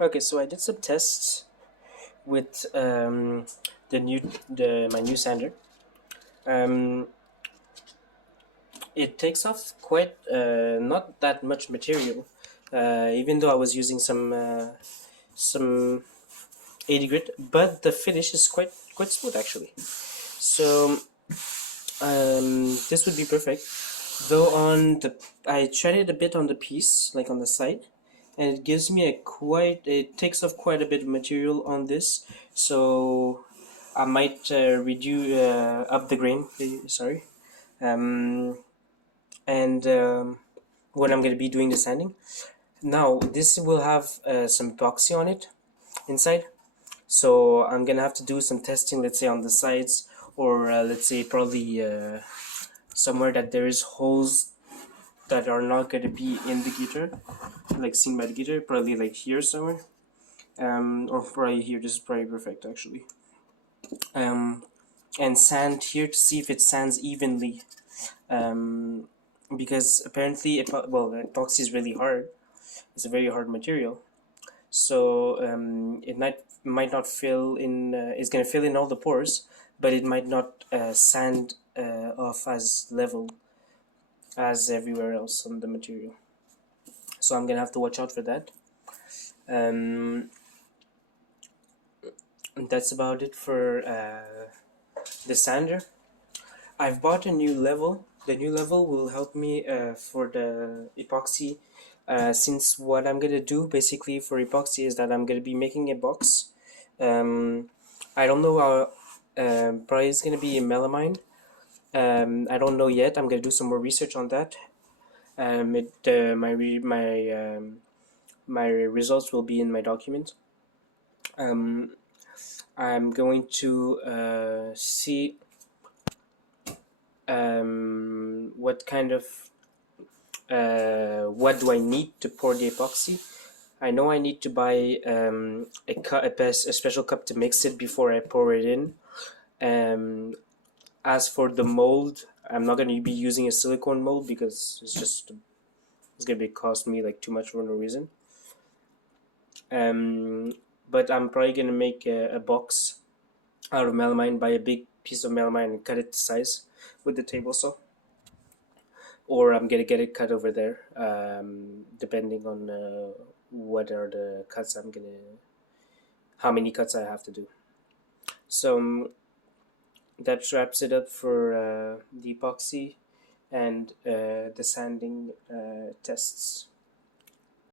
Okay, so I did some tests with my new sander. Um, it takes off quite not that much material, even though I was using some 80 grit, but the finish is quite smooth actually. So this would be perfect. Though on the I tried it a bit on the piece, like on the side, and it gives me it takes off quite a bit of material on this, so I might reduce up the grain. Sorry, um, and when I'm gonna be doing the sanding. Now this will have some epoxy on it inside, so I'm gonna have to do some testing. Let's say on the sides, or let's say probably somewhere that there is holes that are not going to be in the guitar, like seen by the guitar, probably like here somewhere, or probably here. This is probably perfect actually. Um, and sand here to see if it sands evenly, um, because apparently, epoxy is really hard. It's a very hard material, so it might not fill in. It's going to fill in all the pores, but it might not sand off as level as everywhere else on the material. So I'm gonna have to watch out for that. Um, and that's about it for the sander. I've bought a new level. The new level will help me for the epoxy. Since what I'm gonna do basically for epoxy is that I'm gonna be making a box. Um, I don't know how. Probably it's gonna be a melamine. I don't know yet. I'm gonna do some more research on that. It my results will be in my document. Um, I'm going to see what kind of what do I need to pour the epoxy. I know I need to buy a special cup to mix it before I pour it in. As for the mold, I'm not going to be using a silicone mold because it's going to be cost me like too much for no reason. Um, but I'm probably going to make a box out of melamine, buy a big piece of melamine and cut it to size with the table saw, or I'm gonna get it cut over there, depending on what are the cuts how many cuts I have to do. So that wraps it up for the epoxy and the sanding tests.